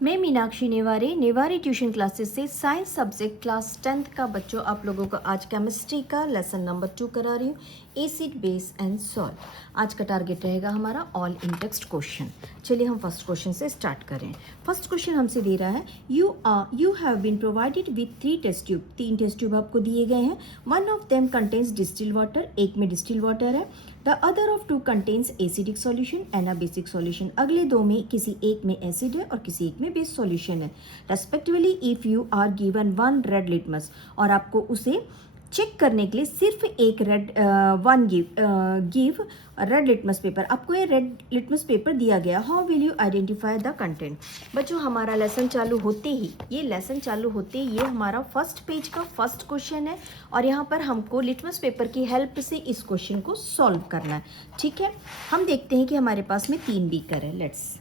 मैं Meenakshi Newari tuition classes से science subject class 10th का बच्चों आप लोगों को आज केमिस्ट्री का लेसन नंबर 2 करा रही हूँ, एसिड बेस एंड सॉल्ट। आज का टारगेट रहेगा हमारा ऑल इन टेक्स्ट क्वेश्चन। चलिए हम फर्स्ट क्वेश्चन से स्टार्ट करें। फर्स्ट क्वेश्चन हमसे दे रहा है you have been provided with 3 test tube. 3 test tube आपको दिए गए हैं। One of them contains distil water, एक में डिस्टिल वाटर है। The other of 2 contains acidic solution and a basic solution. अगले 2 में किसी एक में एसिड है और किसी एक में बेस सॉल्यूशन है। Respectively if you are given 1 red litmus, और आपको उसे चेक करने के लिए सिर्फ एक गिव रेड लिटमस पेपर, आपको ये रेड लिटमस पेपर दिया गया। How will you identify the content. बच्चों हमारा लेसन चालू होते ही ये हमारा फर्स्ट पेज का फर्स्ट क्वेश्चन है और यहाँ पर हमको लिटमस पेपर की हेल्प से इस क्वेश्चन को सॉल्व करना है। ठीक है, हम देखते हैं कि हमारे पास में 3 बीकर है। Let's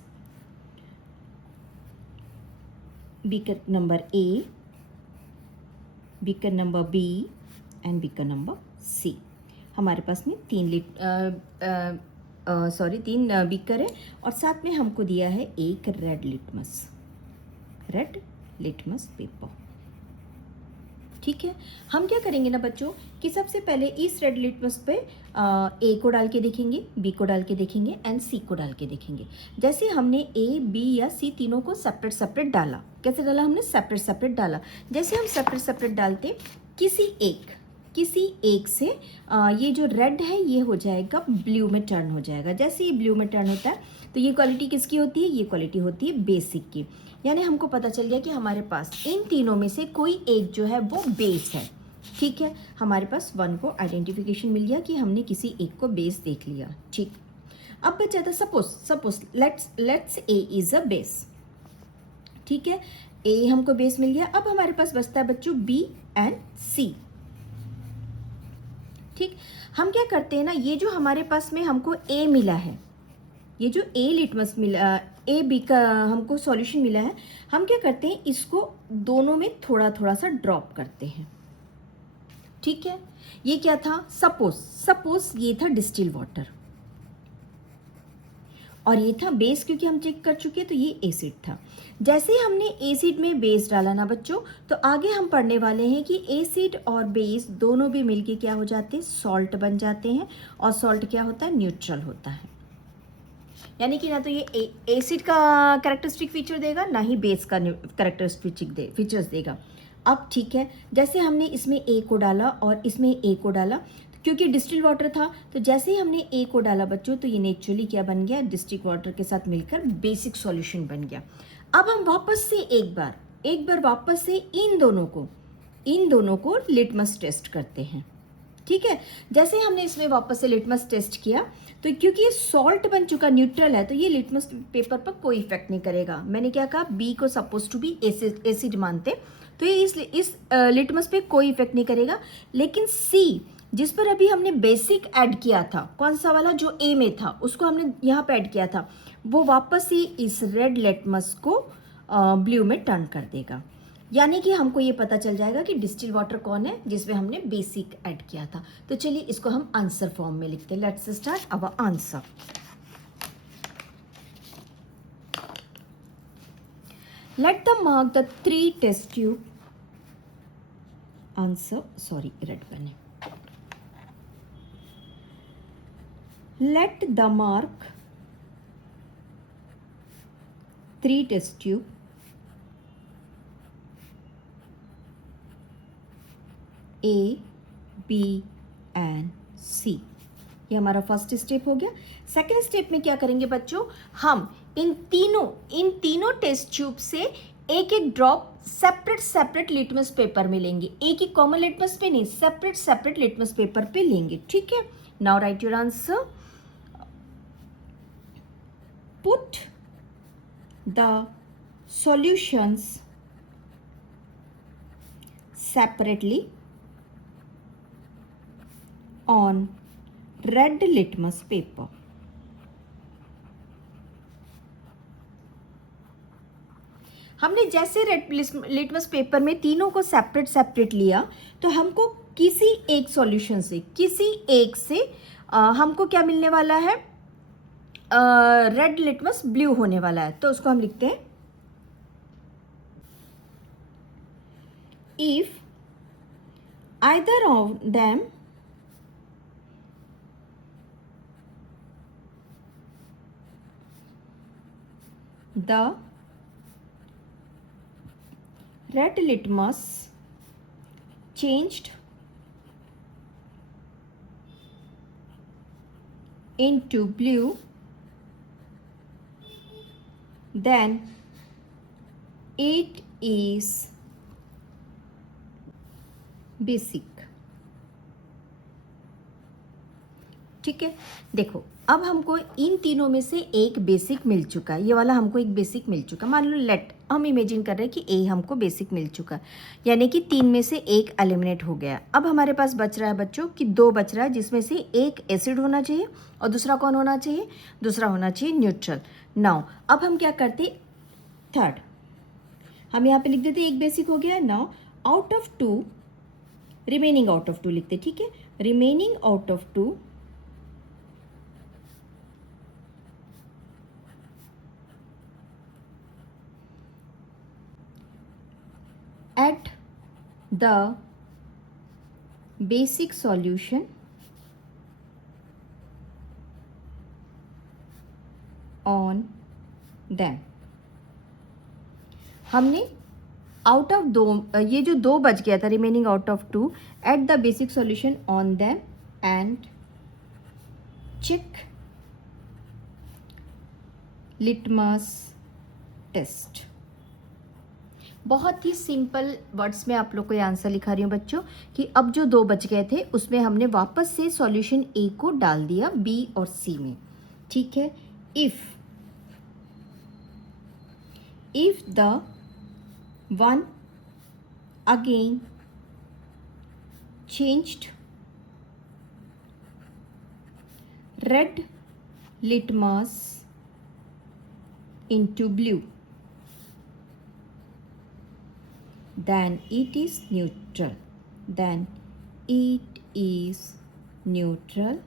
beaker number A, beaker number B and beaker number C. हमारे पास में 3 बीकर है और साथ में हमको दिया है एक रेड लिटमस पेपर। ठीक है, हम क्या करेंगे ना बच्चों कि सबसे पहले इस रेड लिटमस पे ए को डाल के देखेंगे, बी को डाल के देखेंगे एंड सी को डाल के देखेंगे। जैसे हमने ए, बी या सी तीनों को सेपरेट डाला। कैसे डाला हमने? सेपरेट डाला। जैसे हम सेपरेट डालते किसी एक से ये जो रेड है ये हो जाएगा ब्लू में टर्न हो जाएगा। जैसे ये ब्लू में टर्न होता है तो ये क्वालिटी किसकी होती है? ये क्वालिटी होती है बेसिक की। यानी हमको पता चल गया कि हमारे पास इन तीनों में से कोई एक जो है वो बेस है। ठीक है, हमारे पास 1 को आइडेंटिफिकेशन मिल गया कि हमने किसी एक को बेस देख लिया। ठीक, अब बचा था suppose let's a is a base. ठीक है, ए हमको बेस मिल गया। अब हमारे पास बचता है बच्चों बी एंड सी। ठीक, हम क्या करते हैं ना, ये जो हमारे पास में हमको ए मिला है, ये जो ए लिटमस मिला, ए बी का हमको सॉल्यूशन मिला है, हम क्या करते हैं इसको दोनों में थोड़ा सा ड्रॉप करते हैं। ठीक है, ये क्या था? सपोज ये था डिस्टिल वाटर और ये था बेस, क्योंकि हम चेक कर चुके हैं तो ये एसिड था। जैसे हमने एसिड में बेस डाला ना बच्चों, तो आगे हम पढ़ने वाले हैं कि एसिड और बेस दोनों भी मिलके क्या हो जाते हैं? सॉल्ट बन जाते हैं। और सॉल्ट क्या होता है? न्यूट्रल होता है। यानी कि ना तो ये एसिड का कैरेक्टरिस्टिक फीचर देगा, ना ही बेस का कैरेक्टरिस्टिक फीचर्स देगा। अब ठीक है, जैसे हमने इसमें ए को डाला और इसमें ए को डाला, क्योंकि डिस्टिल वाटर था तो जैसे ही हमने ए को डाला बच्चों तो ये नेचुरली क्या बन गया? डिस्टिल वाटर के साथ मिलकर बेसिक सॉल्यूशन बन गया। अब हम वापस से एक बार वापस से इन दोनों को लिटमस टेस्ट करते हैं। ठीक है, जैसे हमने इसमें वापस से लिटमस टेस्ट किया तो क्योंकि ये सॉल्ट बन चुका, न्यूट्रल है, तो ये लिटमस पेपर पर कोई इफेक्ट नहीं करेगा। मैंने क्या कहा? बी को सपोज टू बी एसिड मानते, तो ये इस लिटमस पे कोई इफेक्ट नहीं करेगा। लेकिन सी, जिस पर अभी हमने बेसिक ऐड किया था, कौन सा वाला? जो ए में था, उसको हमने यहाँ पे ऐड किया था, वो वापस ही इस रेड लिटमस को ब्लू में टर्न कर देगा। यानी कि हमको ये पता चल जाएगा कि डिस्टिल वाटर कौन है जिसमें हमने बेसिक ऐड किया था। तो चलिए इसको हम आंसर फॉर्म में लिखते हैं। Let's start our answer. Let the mark the 3 test tube answer, sorry red pen है। Let the mark 3 test tube A, B and C। ये हमारा फर्स्ट स्टेप हो गया। सेकेंड स्टेप में क्या करेंगे बच्चों? हम इन तीनों टेस्ट ट्यूब से एक ड्रॉप सेपरेट लिटमस पेपर में लेंगे। एक ही कॉमन लिटमस पे नहीं, सेपरेट लिटमस पेपर पे लेंगे। ठीक है, now right your answer. Put the solutions separately on red litmus paper। हमने जैसे रेड लिटमस पेपर में तीनों को सेपरेट लिया, तो हमको किसी एक से हमको क्या मिलने वाला है? रेड लिटमस ब्लू होने वाला है। तो उसको हम लिखते हैं if either of them the red litmus changed into blue, then it is basic. ठीक है, देखो अब हमको इन तीनों में से एक बेसिक मिल चुका है, ये वाला हमको एक बेसिक मिल चुका है। मान लो लेट हम इमेजिन कर रहे हैं कि ए हमको बेसिक मिल चुका है, यानी कि तीन में से एक एलिमिनेट हो गया। अब हमारे पास बच रहा है बच्चों कि दो बच रहा है, जिसमें से एक एसिड होना चाहिए और दूसरा कौन होना चाहिए, दूसरा होना चाहिए न्यूट्रल। नाउ अब हम क्या करते, थर्ड हम यहाँ पे लिख देते एक बेसिक हो गया। Now out of two, remaining out of two लिखते, ठीक है, remaining out of two add the basic solution on them। हमने आउट ऑफ दो, ये जो दो बच गया था remaining out of two, at the basic solution on them and check litmus test. बहुत ही सिंपल वर्ड्स में आप लोग को ये आंसर लिखा रही हूँ बच्चों कि अब जो दो बच गए थे उसमें हमने वापस से सॉल्यूशन ए को डाल दिया बी और सी में। ठीक है, if the one again changed red litmus into blue, then it is neutral, then it is neutral,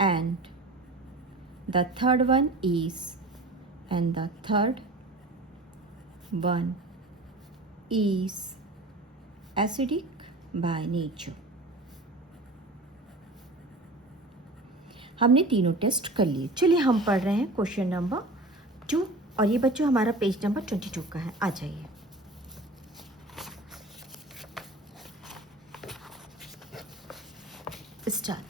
and the third one is, and the third one is acidic by nature। हमने तीनों test कर लिए। चलिए हम पढ़ रहे हैं question number 2, और ये बच्चों हमारा पेज नंबर 22 का है। आ जाइए। Start.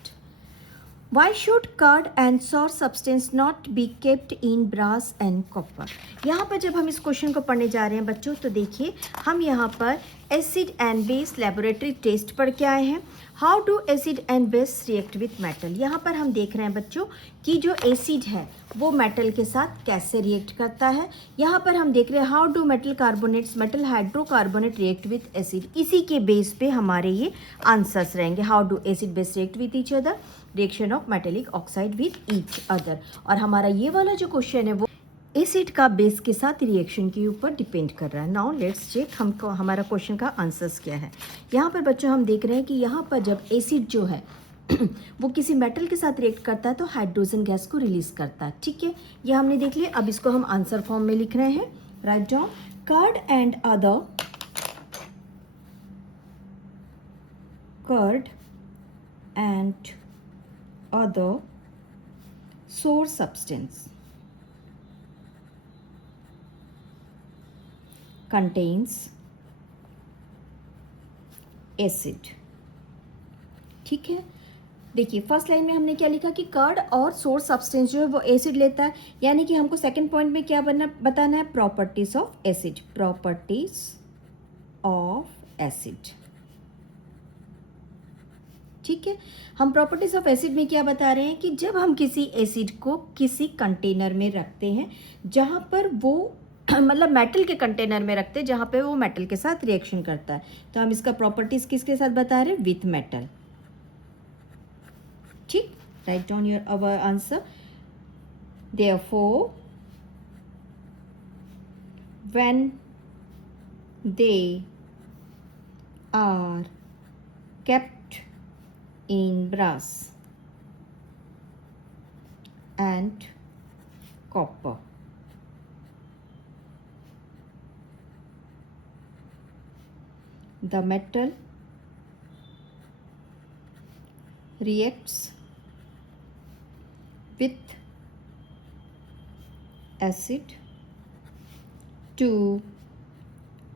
Why should curd and sour substance not be kept in brass and copper? यहाँ पर जब हम इस क्वेश्चन को पढ़ने जा रहे हैं बच्चों, तो देखिए हम यहाँ पर acid and base laboratory test पढ़ के आए हैं। How do acid and base react with metal. यहाँ पर हम देख रहे हैं बच्चों कि जो एसिड है वो मेटल के साथ कैसे रिएक्ट करता है। यहाँ पर हम देख रहे हैं how do metal carbonates, metal hydrocarbonate react with acid. इसी के बेस पे हमारे ये आंसर्स रहेंगे। How do acid base react with each other, reaction of metallic oxide with each other. और हमारा ये वाला जो क्वेश्चन है वो एसिड का बेस के साथ रिएक्शन के ऊपर डिपेंड कर रहा है। नाउ लेट्स चेक हमको हमारा क्वेश्चन का आंसर्स क्या है। यहाँ पर बच्चों हम देख रहे हैं कि यहाँ पर जब एसिड जो है वो किसी मेटल के साथ रिएक्ट करता है तो हाइड्रोजन गैस को रिलीज करता है। ठीक है, ये हमने देख लिया। अब इसको हम आंसर फॉर्म में लिख रहे हैं। Write down, curd and other source substance contains acid। ठीक है, देखिए फर्स्ट लाइन में हमने क्या लिखा कि कर्ड और सोर्स सब्सटेंस जो है वो एसिड लेता है, यानी कि हमको सेकंड पॉइंट में क्या बताना है, properties of acid, properties of acid. ठीक है, हम प्रॉपर्टीज ऑफ एसिड में क्या बता रहे हैं कि जब हम किसी एसिड को किसी कंटेनर में रखते हैं जहां पर वो मतलब मेटल के कंटेनर में रखते हैं जहां पे वो मेटल के साथ रिएक्शन करता है, तो हम इसका प्रॉपर्टीज किसके साथ बता रहे हैं, विथ मेटल। ठीक, write down your our answer. Therefore when they are kept in brass and copper, the metal reacts with acid to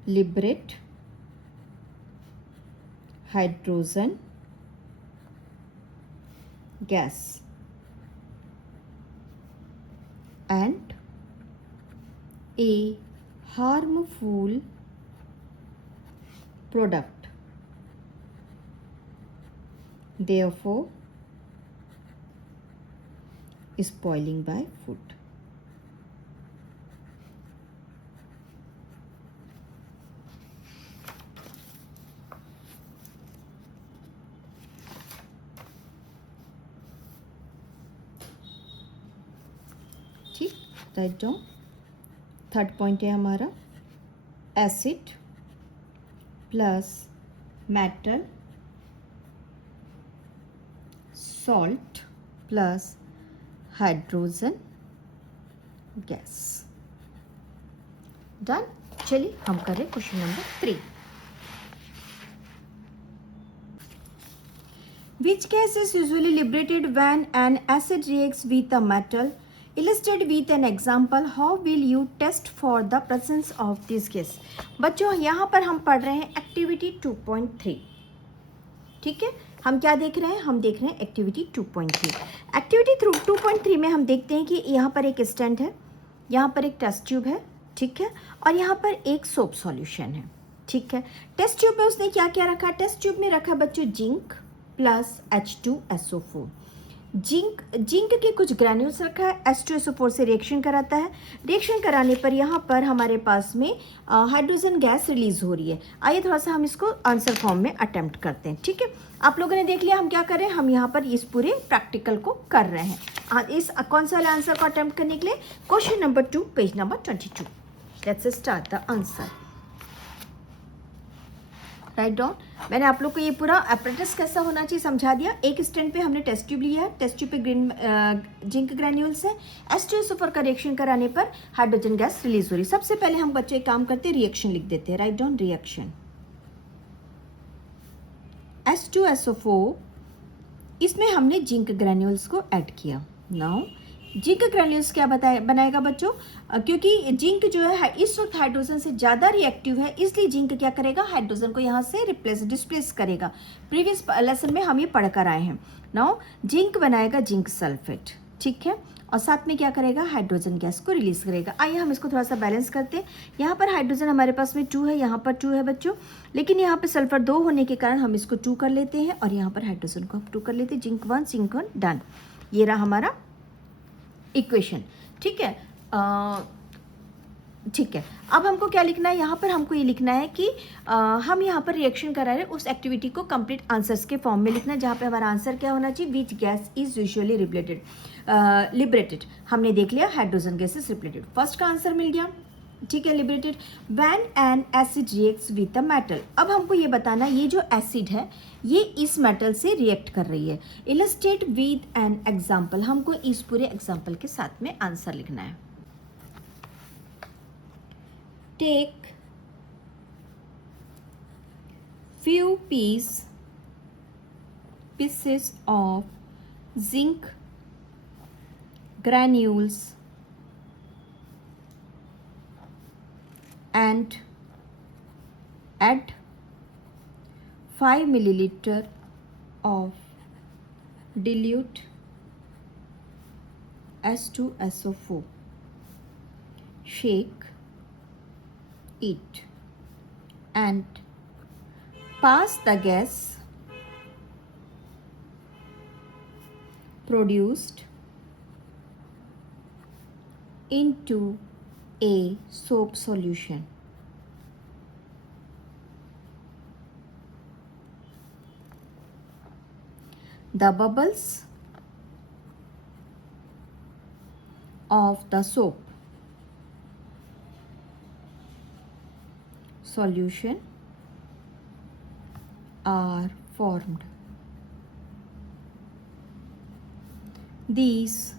liberate hydrogen gas and a harmful product, therefore spoiling by food. ठीक, write down. Third point है हमारा acid plus metal salt plus hydrogen gas. Done. चलिए हम करें question number 3। Which gas is usually liberated when an acid reacts with a metal? Illustrate with an example. How will you test for the presence of this gas? बच्चों यहाँ पर हम पढ़ रहे हैं एक्टिविटी 2.3। ठीक है, हम क्या देख रहे हैं? हम देख रहे हैं एक्टिविटी 2.3। एक्टिविटी 2.3 में हम देखते हैं कि यहाँ पर एक स्टैंड है, यहाँ पर एक टेस्ट ट्यूब है, ठीक है, और यहाँ पर एक सोप सॉल्यूशन है। ठीक है, टेस्ट ट्यूब में उसने क्या क्या रखा? टेस्ट ट्यूब में रखा बच्चों जिंक प्लस H2SO4। जिंक के कुछ ग्रैन्यूल्स रखा है, H2SO4 से रिएक्शन कराता है। रिएक्शन कराने पर यहाँ पर हमारे पास में हाइड्रोजन गैस रिलीज हो रही है। आइए थोड़ा सा हम इसको आंसर फॉर्म में अटेम्प्ट करते हैं। ठीक है, आप लोगों ने देख लिया हम क्या कर रहे हैं, हम यहाँ पर इस पूरे प्रैक्टिकल को कर रहे हैं। इस कौन सा वाला आंसर को अटेम्प्ट करने के लिए question number 2 page number 22। Let's start the answer. Write down. मैंने आप लोग को ये पूरा अप्रेटिस कैसा होना चाहिए समझा दिया। एक स्टैंड पे हमने टेस्ट ट्यूब लिया है, टेस्ट ट्यूब पे ग्रीन जिंक ग्रैन्यूल्स है, H2SO4 का रिएक्शन कराने पर हाइड्रोजन गैस रिलीज हो रही है। सबसे पहले हम बच्चे एक काम करते हैं, रिएक्शन लिख देते हैं। राइट डाउन रिएक्शन H2SO4, इसमें हमने जिंक ग्रैन्यूल्स को ऐड किया। नाउ जिंक ग्रैन्यूल्स क्या बनाएगा बच्चों? क्योंकि जिंक जो है इस वक्त हाइड्रोजन से ज़्यादा रिएक्टिव है, इसलिए जिंक क्या करेगा? हाइड्रोजन को यहाँ से डिस्प्लेस करेगा। प्रीवियस लेसन में हम ये पढ़ कर आए हैं। नाउ जिंक बनाएगा जिंक सल्फेट, ठीक है, और साथ में क्या करेगा? हाइड्रोजन गैस को रिलीज करेगा। आइए हम इसको थोड़ा सा बैलेंस करते हैं। यहाँ पर हाइड्रोजन हमारे पास में 2 है, यहाँ पर 2 है बच्चों, लेकिन यहाँ पे सल्फर 2 होने के कारण हम इसको 2 कर लेते हैं और यहाँ पर हाइड्रोजन को हम 2 कर लेते हैं। Zinc 1 zinc 1 done. ये रहा हमारा इक्वेशन। ठीक है, ठीक है, अब हमको क्या लिखना है? यहाँ पर हमको ये लिखना है कि हम यहाँ पर रिएक्शन करा रहे हैं, उस एक्टिविटी को कंप्लीट आंसर्स के फॉर्म में लिखना है, जहाँ पे हमारा आंसर क्या होना चाहिए? Which gas is usually liberated. हमने देख लिया hydrogen gas is liberated. First का आंसर मिल गया। ठीक है, liberated when an acid reacts with a metal. अब हमको ये बताना ये जो एसिड है ये इस मेटल से रिएक्ट कर रही है। Illustrate with an example. हमको इस पूरे एग्जाम्पल के साथ में आंसर लिखना है। Take few pieces of zinc granules and add 5 milliliter of dilute H2SO4. Shake it and pass the gas produced into a soap solution. The bubbles of the soap solution are formed. These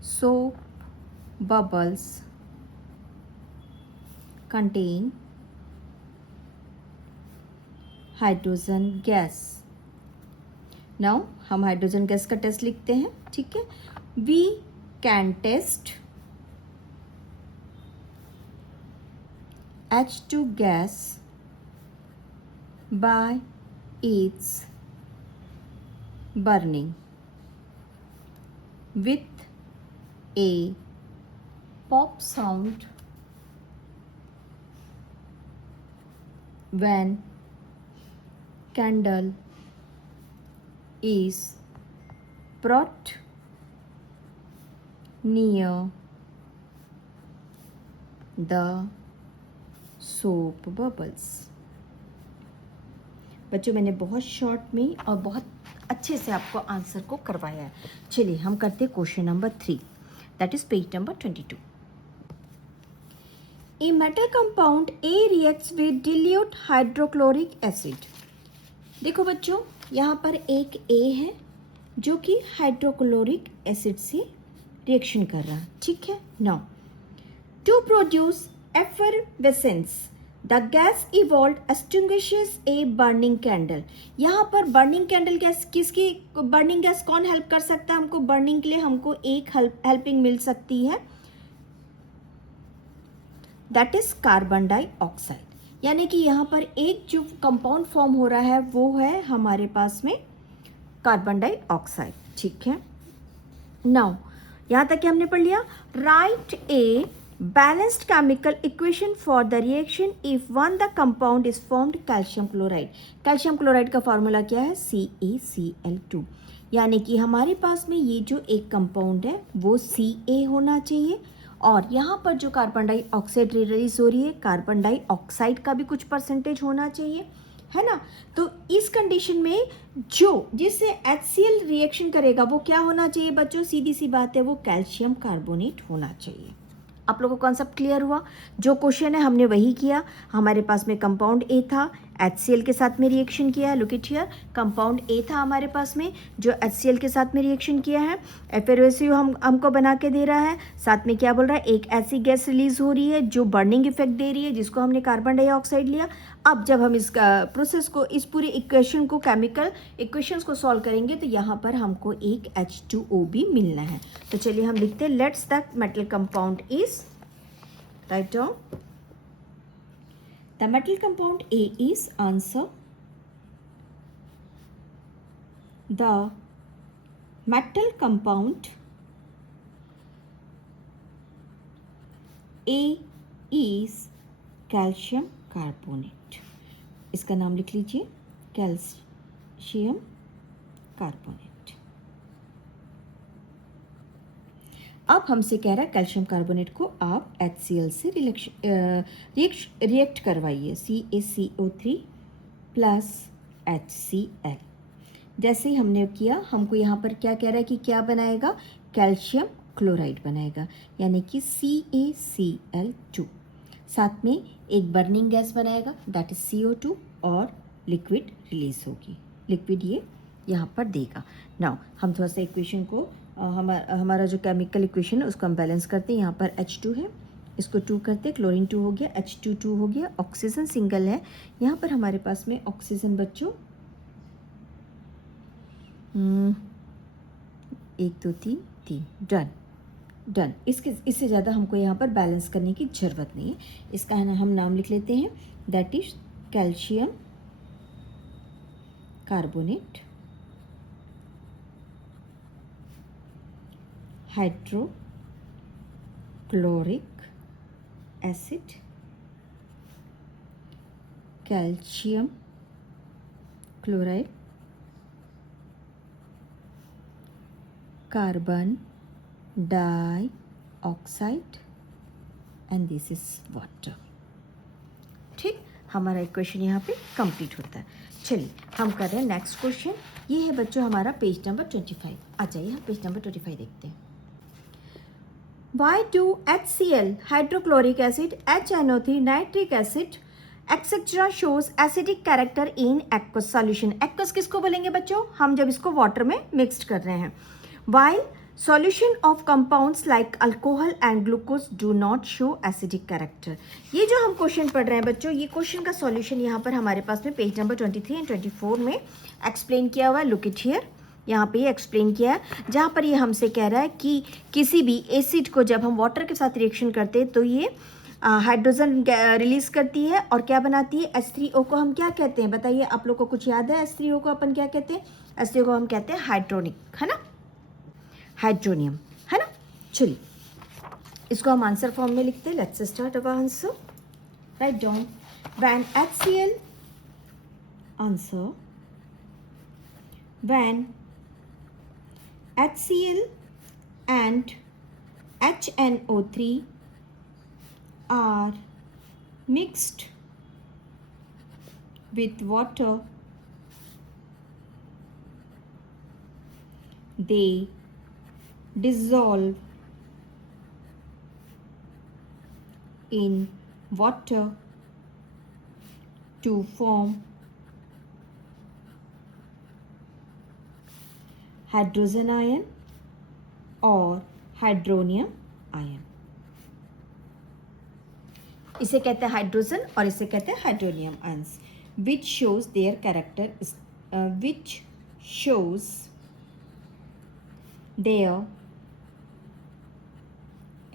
soap bubbles contain hydrogen gas. Now हम hydrogen gas का test लिखते हैं, ठीक है। We can test H2 gas by its burning with a pop sound when candle is brought near the soap bubbles। बच्चों मैंने बहुत short में और बहुत अच्छे से आपको आंसर को करवाया है। चलिए हम करते हैं question number 3, that is page number 22। A metal compound A reacts with dilute hydrochloric acid. देखो बच्चों यहाँ पर एक ए है जो कि हाइड्रोक्लोरिक एसिड से रिएक्शन कर रहा है, ठीक है। Now to produce effervescence the gas evolved extinguishes a burning candle। यहाँ पर बर्निंग कैंडल गैस किसकी, बर्निंग गैस कौन हेल्प कर सकता है हमको बर्निंग के लिए? हमको एक हेल्पिंग मिल सकती है, दैट इज कार्बन डाइऑक्साइड। यानी कि यहाँ पर एक जो कंपाउंड फॉर्म हो रहा है वो है हमारे पास में कार्बन डाइऑक्साइड, ठीक है। नाउ यहाँ तक हमने पढ़ लिया। Right A balanced chemical equation for the reaction if one the compound is formed calcium chloride। calcium chloride का फॉर्मूला क्या है? CaCl2। यानी कि हमारे पास में ये जो एक कंपाउंड है वो Ca होना चाहिए और यहाँ पर जो कार्बन डाइऑक्साइड रिलीज हो रही है कार्बन डाइऑक्साइड का भी कुछ परसेंटेज होना चाहिए, है ना। तो इस कंडीशन में जो जिससे HCl रिएक्शन करेगा वो क्या होना चाहिए बच्चों? सीधी सी बात है, वो कैल्शियम कार्बोनेट होना चाहिए। आप लोगों को कॉन्सेप्ट क्लियर हुआ? जो क्वेश्चन है हमने वही किया। हमारे पास में कंपाउंड ए था, HCl के साथ में रिएक्शन किया है। Look it here, compound A था हमारे पास में जो HCl के साथ में रिएक्शन किया है। एफएरओएसयू हमको बना के दे रहा है, साथ में क्या बोल रहा है? एक ऐसी गैस रिलीज हो रही है जो बर्निंग इफेक्ट दे रही है जिसको हमने कार्बन डाइऑक्साइड लिया। अब जब हम इस प्रोसेस को, इस पूरे इक्वेशन को, केमिकल इक्वेशंस को सॉल्व करेंगे तो यहाँ पर हमको एक H2O भी मिलना है। तो चलिए हम लिखते हैं, let's the metal compound is, write down the metal compound A is answer the metal compound A is calcium carbonate। इसका नाम लिख लीजिए, कैल्शियम कार्बोनेट। अब हमसे कह रहा है कैल्शियम कार्बोनेट को आप HCl से रिएक्ट करवाइए, CaCO3 प्लस HCl। जैसे ही हमने किया, हमको यहाँ पर क्या कह रहा है कि क्या बनाएगा? कैल्शियम क्लोराइड बनाएगा, यानी कि CaCl2। साथ में एक बर्निंग गैस बनाएगा, दैट इज CO2, और लिक्विड रिलीज होगी। लिक्विड ये यहाँ पर देगा। नाउ हम थोड़ा सा इक्वेशन को, हमारा जो केमिकल इक्वेशन है उसको हम बैलेंस करते हैं। यहाँ पर H2 है, इसको 2 करते हैं, क्लोरीन 2 हो गया, H2 2 हो गया, ऑक्सीजन सिंगल है। यहाँ पर हमारे पास में ऑक्सीजन बच्चों 1 2 3 3 डन। इससे ज़्यादा हमको यहाँ पर बैलेंस करने की ज़रूरत नहीं है। इसका है ना हम नाम लिख लेते हैं, that is calcium carbonate hydrochloric acid calcium chloride carbon dioxide and this is water. ठीक, हमारा इक्वेशन यहाँ पे कंप्लीट होता है। चलिए हम कर रहे हैं नेक्स्ट क्वेश्चन। ये है बच्चों हमारा पेज नंबर 25। आ जाइए हम पेज नंबर 25 देखते हैं। Why do HCl, hydrochloric acid, HNO3, nitric acid, etc. shows acidic character in aqueous solution? Aqueous किसको बोलेंगे बच्चों? हम जब इसको वाटर में मिक्सड कर रहे हैं। While Solution of compounds like alcohol and glucose do not show acidic character. ये जो हम क्वेश्चन पढ़ रहे हैं बच्चों, ये क्वेश्चन का सॉल्यूशन यहाँ पर हमारे पास में पेज नंबर 23 एंड 24 में एक्सप्लेन किया हुआ है. लुक इट हियर, यहाँ पे ये एक्सप्लेन किया है, जहाँ पर ये हमसे कह रहा है कि किसी भी एसिड को जब हम वाटर के साथ रिएक्शन करते हैं तो ये हाइड्रोजन रिलीज करती है और क्या बनाती है, H3O को हम क्या कहते हैं बताइए, आप लोग को कुछ याद है? H3O को अपन क्या कहते हैं? H3O को हम कहते हैं हाइड्रोनिक, है ना, हाइड्रोनियम, है ना. चलिए इसको हम आंसर फॉर्म में लिखते हैं. Let's start our answer. Write down when HCl answer when HCl and HNO3 are mixed with water, they dissolve in water to form hydrogen ion or hydronium ion. इसे कहते हैं हाइड्रोजन और इसे कहते हैं hydronium ions. Which shows their character, which shows their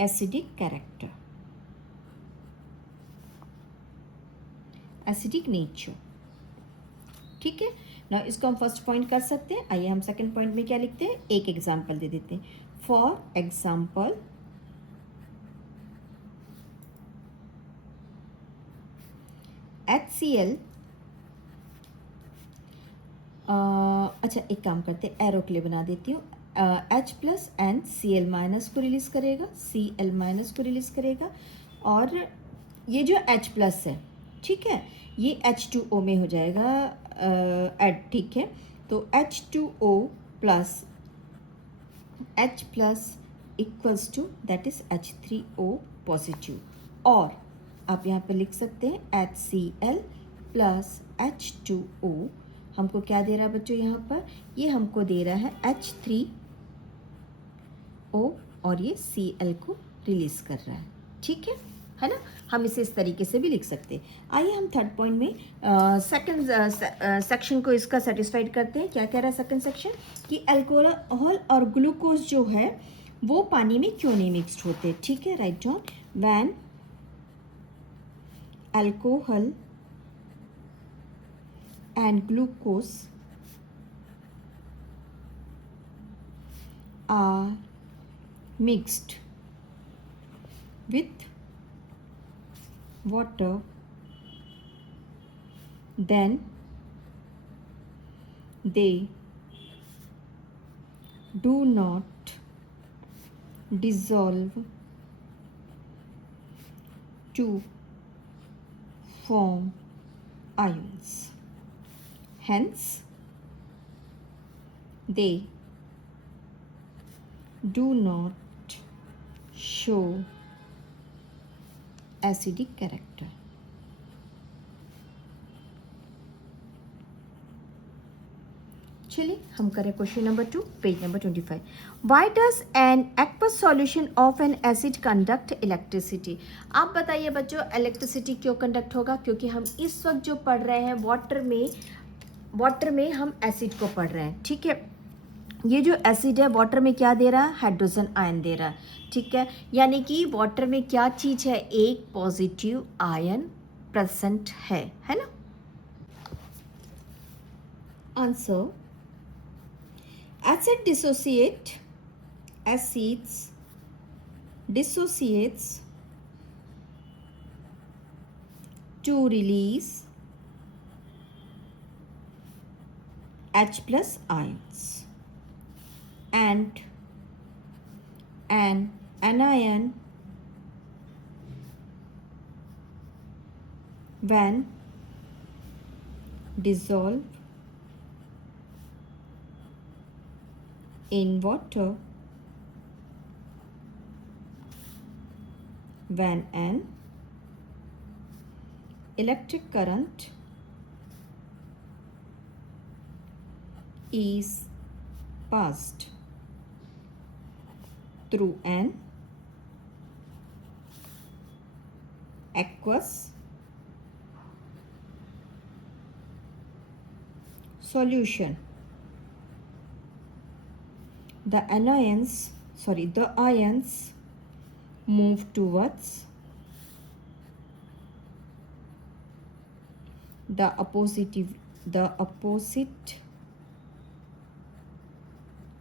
acidic character, acidic nature. ठीक है ना, इसको हम फर्स्ट पॉइंट कर सकते हैं. आइए हम सेकंड पॉइंट में क्या लिखते हैं, एक एग्जांपल दे देते हैं. फॉर एग्जांपल HCl, अच्छा एक काम करते हैं, एरो के लिए बना देती हूँ. H plus and Cl minus को रिलीज करेगा, Cl माइनस को रिलीज करेगा, और ये जो H प्लस है, ठीक है, ये H2O में हो जाएगा ऐड. ठीक है, तो H2O plus H plus equals to that is H3O positive. और आप यहाँ पे लिख सकते हैं HCl प्लस H2O हमको क्या दे रहा है बच्चों, यहाँ पर ये हमको दे रहा है H3O और ये Cl को रिलीज कर रहा है. ठीक है ना, हम इसे इस तरीके से भी लिख सकते हैं. आइए हम थर्ड पॉइंट में सेकंड सेक्शन को इसका सेटिस्फाइड करते हैं. क्या कह रहा है सेकंड सेक्शन, कि अल्कोहल और ग्लूकोज जो है वो पानी में क्यों नहीं मिक्सड होते. ठीक है, write down when alcohol and glucose are mixed with water, then they do not dissolve to form ions. Hence, they do not show acidic character. चलिए हम करें question number 2, page number 25. Why does an aqueous solution of N acid conduct electricity. आप बताइए बच्चों, electricity क्यों conduct होगा, क्योंकि हम इस वक्त जो पढ़ रहे हैं वाटर में हम एसिड को पढ़ रहे हैं. ठीक है, ये जो एसिड है वाटर में क्या दे रहा है, हाइड्रोजन आयन दे रहा है. ठीक है, यानी कि वाटर में क्या चीज़ है, एक पॉजिटिव आयन प्रेजेंट है ना. Answer, acid acids dissociates to release H plus ions, and an anion when dissolved in water, when an electric current is passed through an aqueous solution. The ions move towards the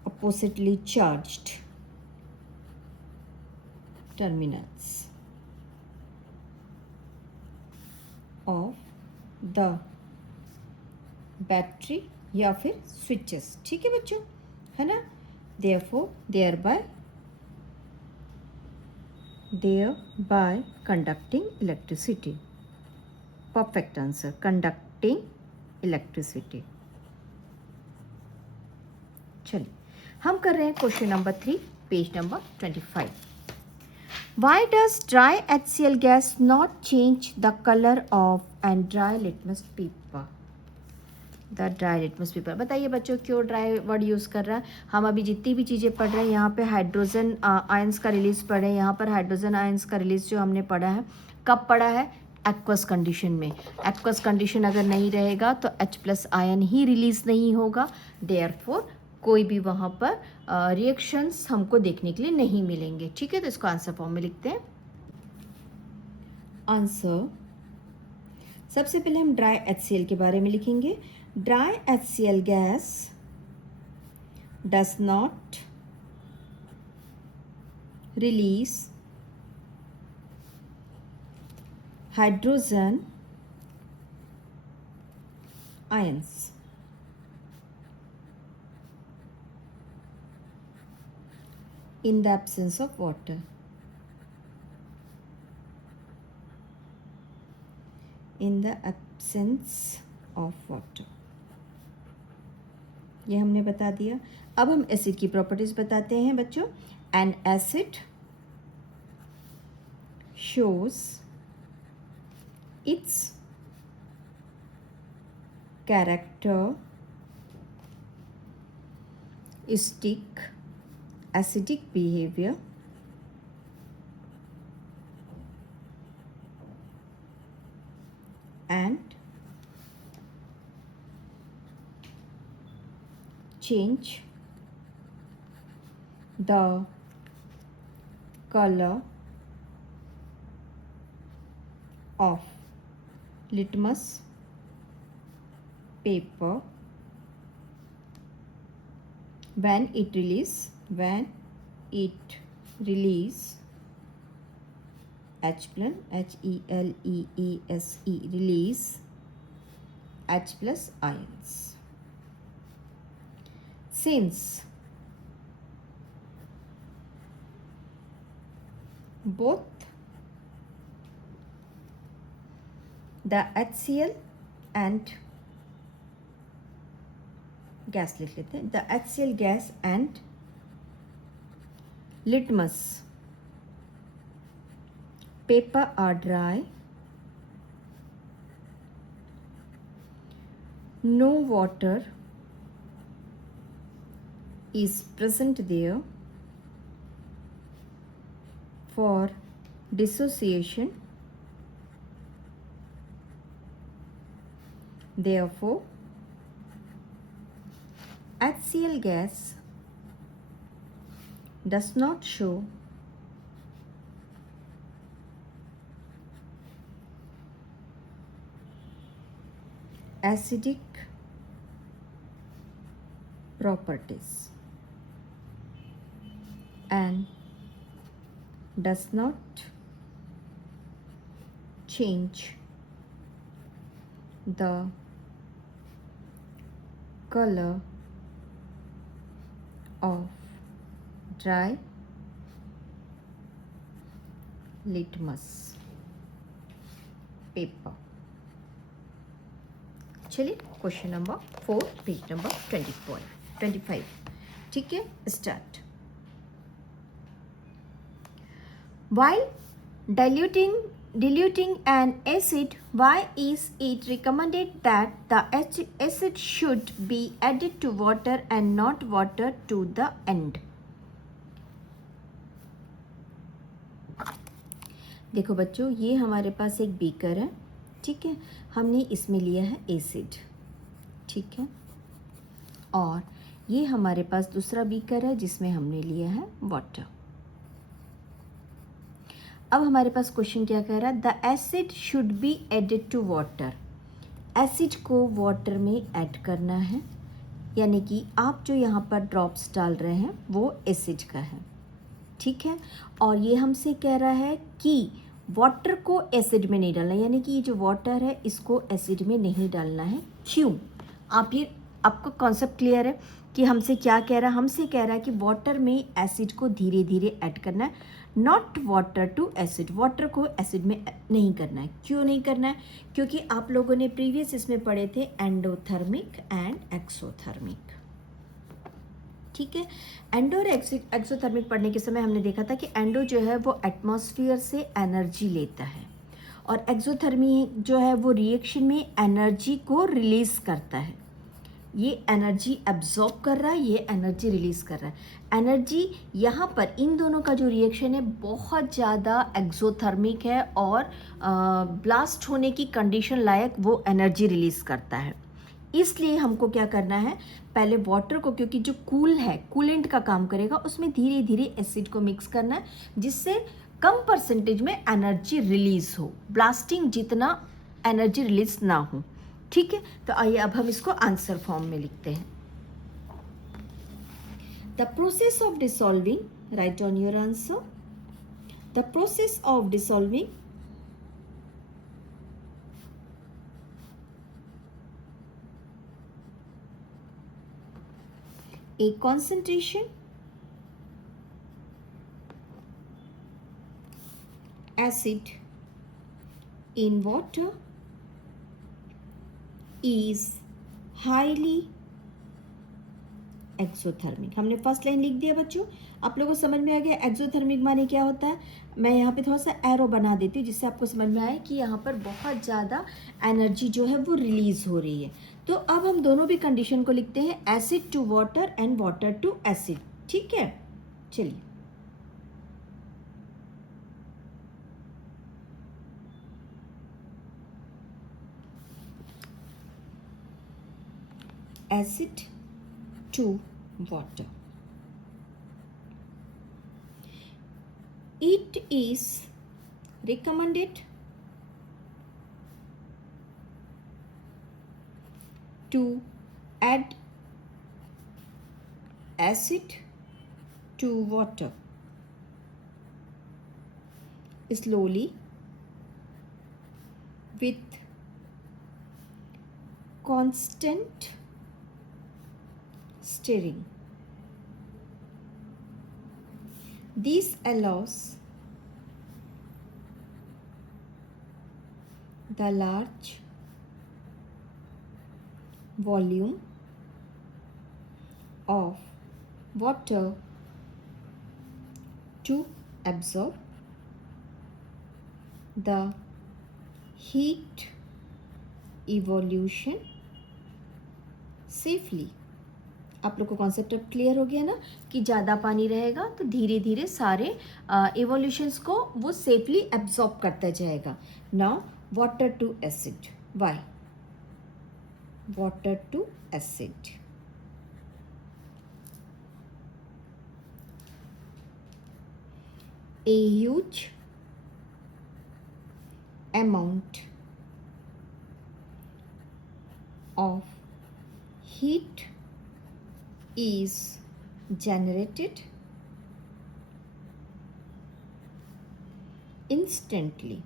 oppositely charged terminals of the battery या फिर switches. ठीक है बच्चों, है ना. thereby conducting electricity. Perfect answer, conducting electricity. चलिए हम कर रहे हैं question number 3, page number 25. Why does dry HCl gas not change the color of and dry litmus paper? The dry litmus paper. बताइए बच्चों क्यों ड्राई वर्ड यूज़ कर रहा है. हम अभी जितनी भी चीज़ें पढ़ रहे हैं यहाँ पे हाइड्रोजन आयंस का रिलीज पढ़े हैं. यहाँ पर हाइड्रोजन आयंस का रिलीज जो हमने पढ़ा है कब पढ़ा है, एक्वस कंडीशन में. एक्वस कंडीशन अगर नहीं रहेगा तो H+ आयन ही रिलीज नहीं होगा. देयरफॉर कोई भी वहाँ पर रिएक्शंस हमको देखने के लिए नहीं मिलेंगे. ठीक है, तो इसको आंसर फॉर्म में लिखते हैं. आंसर सबसे पहले हम ड्राई HCl के बारे में लिखेंगे. Dry HCl gas does not release hydrogen ions. In the absence of water. In the absence of water. ये हमने बता दिया. अब हम एसिड की प्रॉपर्टीज बताते हैं बच्चों. An acid shows its characteristic acidic behavior and change the color of litmus paper when it release H+, HELEESE, release H+ ions. Since both the HCl and gas लिख लेते हैं. The HCl gas and litmus paper are dry. No water is present there for dissociation. Therefore, HCl gas does not show acidic properties and does not change the color of dry litmus paper. चलिए question number 4 page number 25. ठीक है, start. While diluting an acid, why is it recommended that the acid should be added to water and not water to the end? देखो बच्चों, ये हमारे पास एक beaker है, ठीक है। हमने इसमें लिया है एसिड, ठीक है। और ये हमारे पास दूसरा बीकर है जिसमें हमने लिया है वाटर। अब हमारे पास क्वेश्चन क्या कह रहा है, the acid should be added to water. Acid को वाटर में ऐड करना है, यानी कि आप जो यहाँ पर ड्रॉप्स डाल रहे हैं वो एसिड का है, ठीक है। और ये हमसे कह रहा है कि वाटर को एसिड में नहीं डालना, यानी कि ये जो वाटर है इसको एसिड में नहीं डालना है। क्यों? आपको कॉन्सेप्ट क्लियर है कि हमसे क्या कह रहा है? हमसे कह रहा है कि वाटर में एसिड को धीरे धीरे ऐड करना है, not water to acid. Water को एसिड में नहीं करना है। क्यों नहीं करना है? क्योंकि आप लोगों ने प्रीवियस इसमें पढ़े थे एंडोथर्मिक एंड एक्सोथर्मिक, ठीक है। एंडो और एक्सोथर्मिक पढ़ने के समय हमने देखा था कि एंडो जो है वो एटमॉस्फेयर से एनर्जी लेता है, और एक्सोथर्मी जो है वो रिएक्शन में एनर्जी को रिलीज करता है। ये एनर्जी एब्जॉर्ब कर रहा है, ये एनर्जी रिलीज कर रहा है। एनर्जी यहाँ पर इन दोनों का जो रिएक्शन है बहुत ज़्यादा एक्सोथर्मिक है, और ब्लास्ट होने की कंडीशन लायक वो एनर्जी रिलीज करता है। इसलिए हमको क्या करना है, पहले वाटर को, क्योंकि जो कूल है, कूलेंट का काम करेगा, उसमें धीरे धीरे एसिड को मिक्स करना है, जिससे कम परसेंटेज में एनर्जी रिलीज हो, ब्लास्टिंग जितना एनर्जी रिलीज ना हो, ठीक है। तो आइए अब हम इसको आंसर फॉर्म में लिखते हैं। The process of dissolving, right on your answer, the process of dissolving a concentration acid in water is highly exothermic. हमने फर्स्ट लाइन लिख दिया बच्चों, आप लोगों को समझ में आ गया एक्सोथर्मिक माने क्या होता है। मैं यहाँ पे थोड़ा सा एरो बना देती हूँ जिससे आपको समझ में आए कि यहाँ पर बहुत ज़्यादा एनर्जी जो है वो रिलीज हो रही है। तो अब हम दोनों भी कंडीशन को लिखते हैं, acid to water and water to acid, ठीक है। चलिए, acid to water. It is recommended to add acid to water slowly with constant stirring. This allows the large volume of water to absorb the heat evolution safely. आप लोग को concept अब clear हो गया ना कि ज़्यादा पानी रहेगा तो धीरे धीरे सारे एवोल्यूशंस को वो सेफली एब्जॉर्ब करता जाएगा। Now water to acid, why water to acid? A huge amount of heat is generated instantly.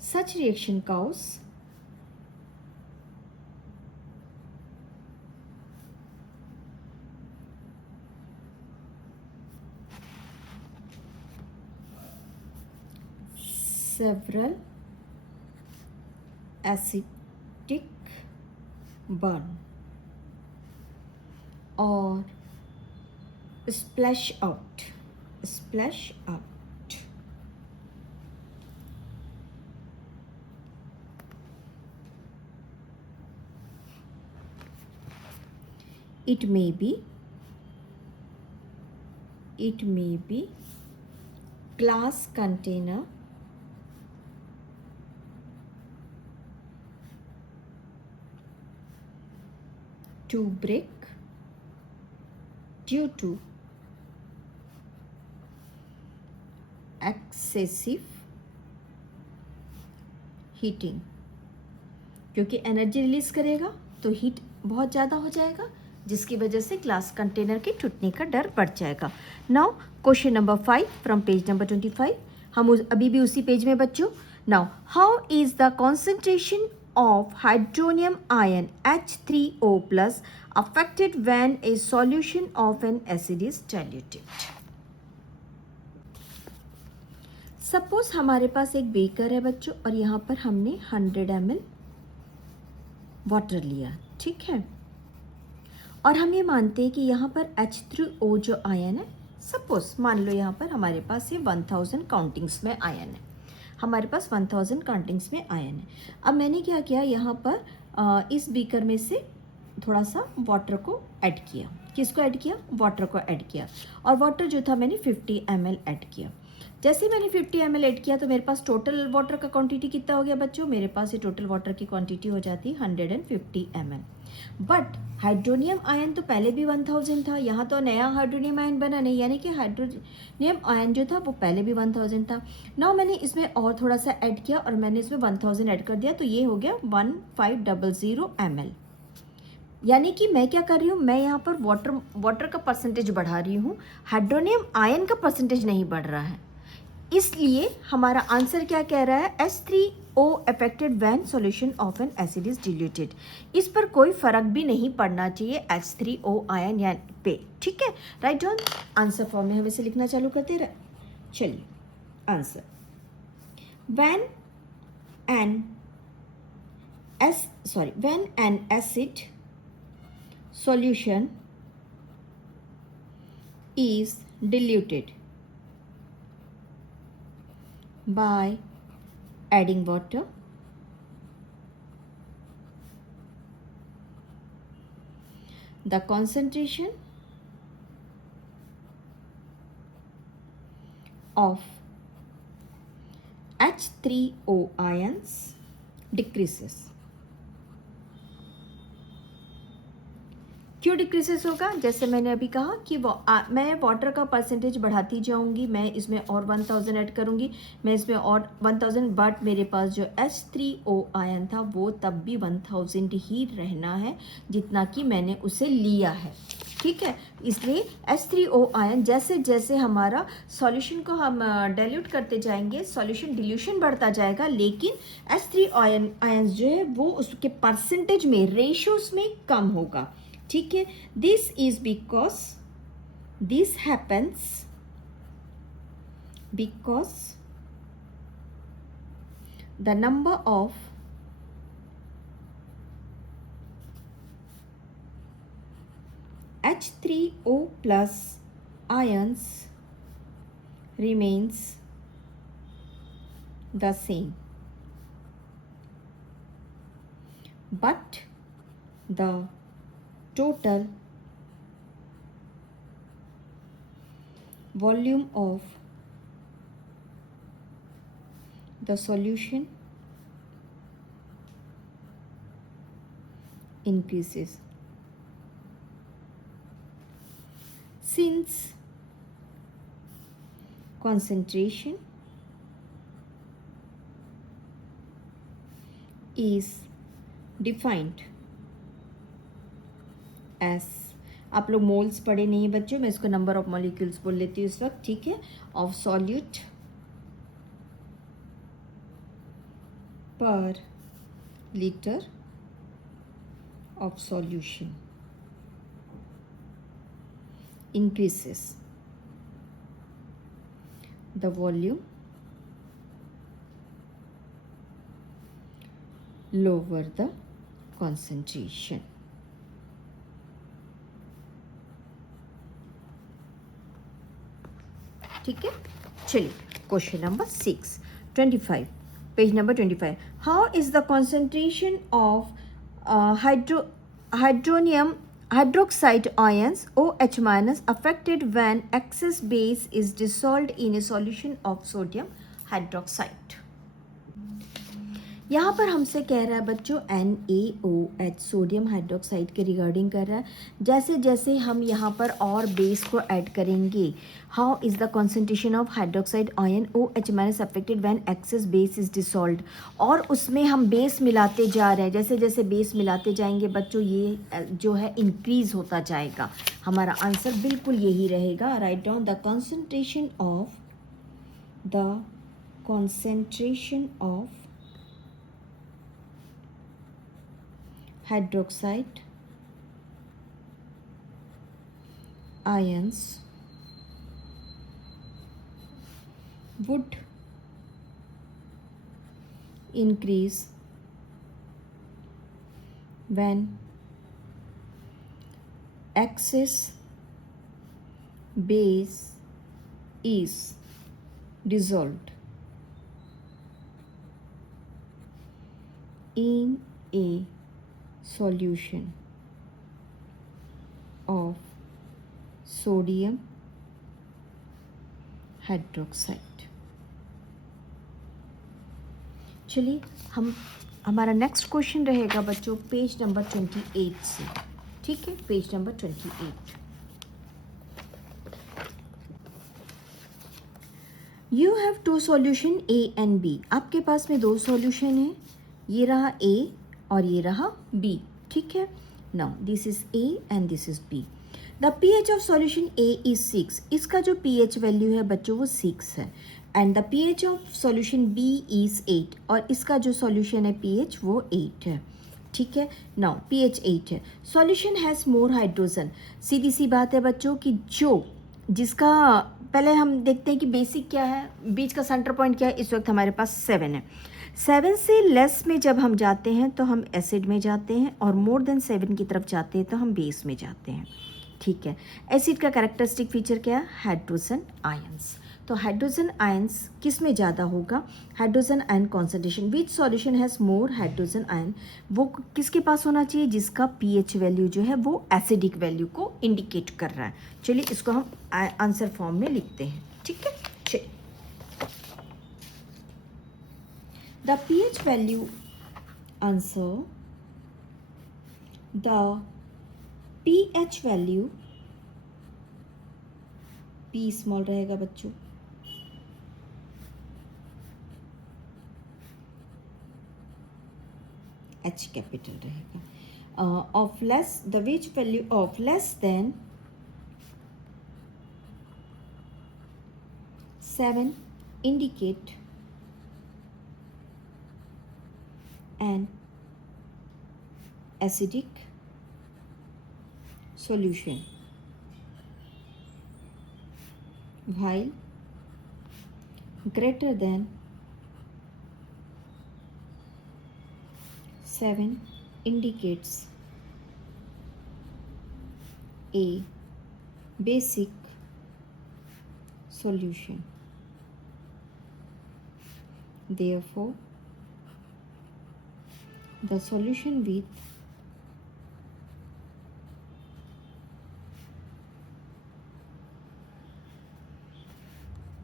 Such reaction cause several acidic burn or splash out. It may be glass container to break due to excessive heating, क्योंकि energy release करेगा तो heat बहुत ज़्यादा हो जाएगा, जिसकी वजह से ग्लास कंटेनर के टूटने का डर बढ़ जाएगा. Now question number 5 from page number 25. हम अभी भी उसी पेज में बच्चों. Now how is the concentration of hydronium ion H3O plus affected when A solution of N acid is diluted. Suppose हमारे पास एक बेकर है बच्चों, और यहाँ पर हमने 100 ml वाटर लिया, ठीक है, और हम ये मानते हैं कि यहाँ पर H3O जो आयन है, सपोज मान लो यहाँ पर हमारे पास ये 1000 काउंटिंग्स में आयन है, हमारे पास 1000 काउंटिंग्स में आयन है. अब मैंने क्या किया, यहाँ पर इस बीकर में से थोड़ा सा वाटर को ऐड किया. किसको ऐड किया? वाटर को ऐड किया. और वाटर जो था मैंने 50 ml ऐड किया. जैसे मैंने 50 ml ऐड किया तो मेरे पास टोटल वाटर का क्वांटिटी कितना हो गया बच्चों? मेरे पास ये टोटल वाटर की क्वांटिटी हो जाती है 150 ml. बट हाइड्रोनियम आयन तो पहले भी 1000 था, यहाँ तो नया हाइड्रोनियम आयन बना नहीं, यानी कि हाइड्रोनियम आयन जो था वो पहले भी 1000 था. नाउ मैंने इसमें और थोड़ा सा ऐड किया और मैंने इसमें 1000 ऐड कर दिया, तो ये हो गया 1500 ml. यानी कि मैं क्या कर रही हूँ, मैं यहाँ पर वाटर का परसेंटेज बढ़ा रही हूँ, हाइड्रोनियम आयन का परसेंटेज नहीं बढ़ रहा है. इसलिए हमारा आंसर क्या कह रहा है? H3O affected when solution of N acid is diluted. इस पर कोई फर्क भी नहीं पड़ना चाहिए H3O आयन या पे, ठीक है. राइट डाउन आंसर फॉर्म में हम इसे लिखना चालू करते रहे. चलिए answer. When an acid solution is diluted by adding water, the concentration of H3O ions decreases. क्यों डिक्रीजेस होगा? जैसे मैंने अभी कहा कि मैं वाटर का परसेंटेज बढ़ाती जाऊंगी, मैं इसमें और 1000 ऐड करूंगी, मैं इसमें और 1000, बट मेरे पास जो H3O आयन था वो तब भी 1000 ही रहना है जितना कि मैंने उसे लिया है, ठीक है. इसलिए H3O आयन जैसे जैसे हमारा सॉल्यूशन को हम डाइल्यूट करते जाएंगे, सॉल्यूशन डिल्यूशन बढ़ता जाएगा, लेकिन H3 आयन जो है वो उसके परसेंटेज में, रेशियोज में कम होगा, ठीक है. This is because this happens because the number of H3O plus ions remains the same, but the total volume of the solution increases. Since concentration is defined as, आप लोग मोल्स पढ़े नहीं बच्चों, मैं इसको नंबर ऑफ मॉलिक्यूल्स बोल लेती हूँ इस वक्त, ठीक है, ऑफ सॉल्यूट पर litre of solution increases the volume, lower the concentration. ठीक है. चलिए question number 25 page number 25. How is the concentration of hydronium hydroxide ions OH minus affected when excess base is dissolved in a solution of sodium hydroxide. यहाँ पर हमसे कह रहा है बच्चों NaOH सोडियम हाइड्रोक्साइड के रिगार्डिंग कर रहा है। जैसे जैसे हम यहाँ पर और बेस को ऐड करेंगे, how is the concentration of hydroxide ion OH minus affected when excess base is dissolved, और उसमें हम बेस मिलाते जा रहे हैं। जैसे जैसे बेस मिलाते जाएंगे बच्चों ये जो है इंक्रीज होता जाएगा। हमारा आंसर बिल्कुल यही रहेगा। Write down the concentration of hydroxide ions would increase when excess base is dissolved in a solution of sodium hydroxide। चलिए हमारा नेक्स्ट क्वेश्चन रहेगा बच्चों पेज नंबर 28 से। ठीक है, page number 28। You have to solution A and B। आपके पास में दो सॉल्यूशन है, ये रहा A और ये रहा B। ठीक है, now this is A and this is B। The pH of solution A is 6। इसका जो pH वैल्यू है बच्चों वो 6 है, and the pH of solution B is 8, और इसका जो सॉल्यूशन है pH वो 8 है। ठीक है, नाउ pH 8 है, सॉल्यूशन हैज़ मोर हाइड्रोजन। सीधी सी बात है बच्चों कि जिसका पहले हम देखते हैं कि बेसिक क्या है, बीच का सेंटर पॉइंट क्या है। इस वक्त हमारे पास 7 है। 7 से लेस में जब हम जाते हैं तो हम एसिड में जाते हैं, और मोर देन 7 की तरफ जाते हैं तो हम बेस में जाते हैं। ठीक है, एसिड का कैरेक्टरिस्टिक फीचर क्या है, हाइड्रोजन आयंस। तो हाइड्रोजन आयंस किस में ज़्यादा होगा, hydrogen ion concentration. Which solution has more hydrogen ion, वो किसके पास होना चाहिए, जिसका pH वैल्यू जो है वो एसिडिक वैल्यू को इंडिकेट कर रहा है। चलिए इसको हम आंसर फॉर्म में लिखते हैं। ठीक है, चलिए the pH value answer, the pH value, P small रहेगा बच्चों, H कैपिटल रहेगा, of less, the which value of less than 7 indicate an acidic solution, while greater than 7 indicates a basic solution. Therefore, the solution with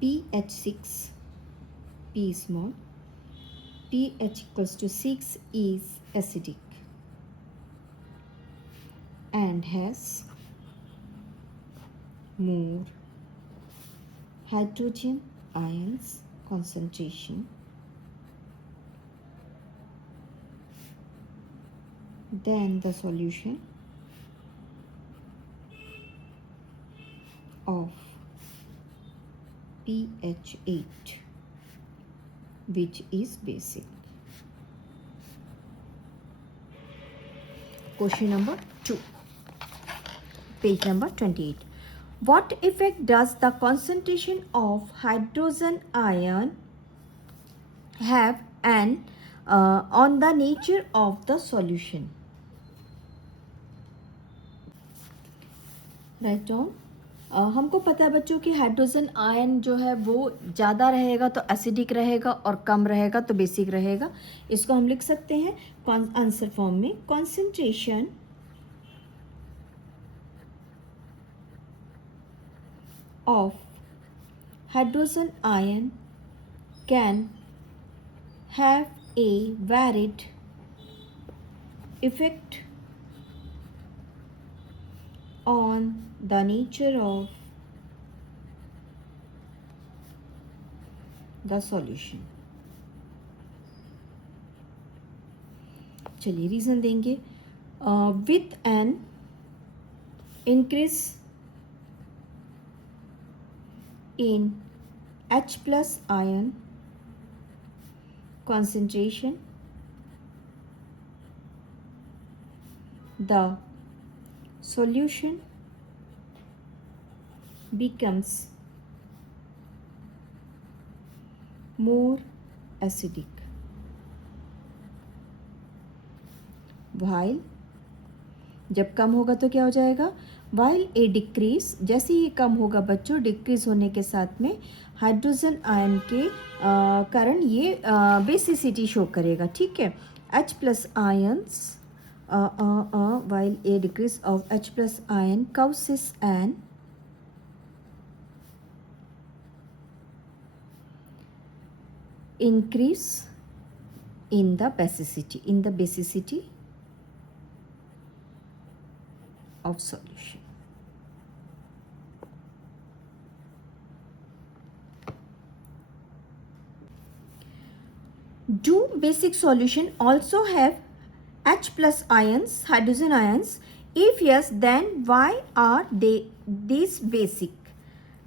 pH 6, P small, pH equals to 6 is acidic and has more hydrogen ions concentration than the solution of pH 8, which is basic. Question number 2, page number 28. What effect does the concentration of hydrogen ion have on the nature of the solution? Write down. हमको पता है बच्चों कि hydrogen ion जो है वो ज़्यादा रहेगा तो एसिडिक रहेगा, और कम रहेगा तो बेसिक रहेगा। इसको हम लिख सकते हैं आंसर फॉर्म में, concentration of hydrogen ion can have a varied effect on the nature of the solution. चलिए रीज़न देंगे. With an increase in H plus ion concentration, the solution becomes more acidic. While जब कम होगा तो क्या हो जाएगा? While a decrease, जैसे ही कम होगा बच्चों, डिक्रीज होने के साथ में हाइड्रोजन आयन के कारण ये बेसिसिटी शो करेगा. ठीक है. H plus ions while a decrease of H plus ion causes an increase in the basicity of solution. Do basic solution also have H plus ions, hydrogen ions? If yes, then why are they these basic?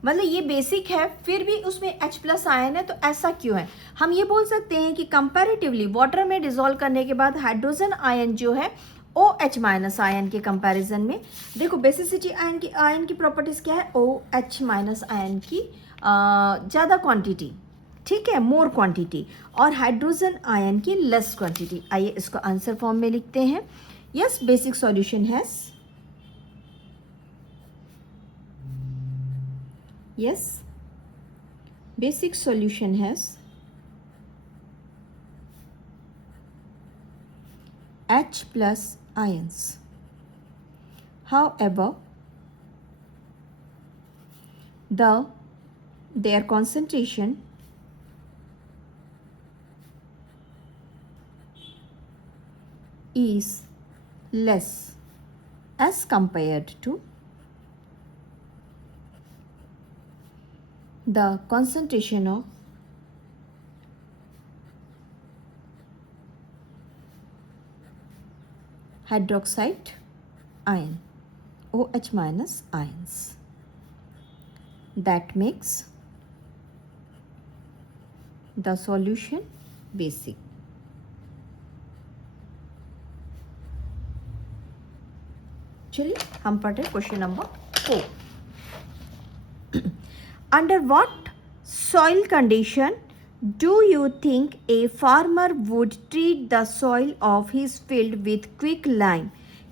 मतलब ये basic है फिर भी उसमें H plus ion है, तो ऐसा क्यों है? हम ये बोल सकते हैं कि कंपैरेटिवली वाटर में डिसॉल्व करने के बाद हाइड्रोजन आयन जो है OH माइनस आयन के कंपैरिजन में, देखो बेसिसिटी आयन की प्रॉपर्टीज क्या है? OH माइनस आयन की ज़्यादा क्वांटिटी, ठीक है, मोर क्वांटिटी, और हाइड्रोजन आयन की लेस क्वांटिटी. आइए इसको आंसर फॉर्म में लिखते हैं. Yes, basic solution has basic solution has H plus ions. However, their concentration is less as compared to the concentration of hydroxide ion, OH minus ions. That makes the solution basic. चलिए हम पढ़ रहे question number 4. Under what soil condition do you think a farmer would treat the soil of his field with quicklime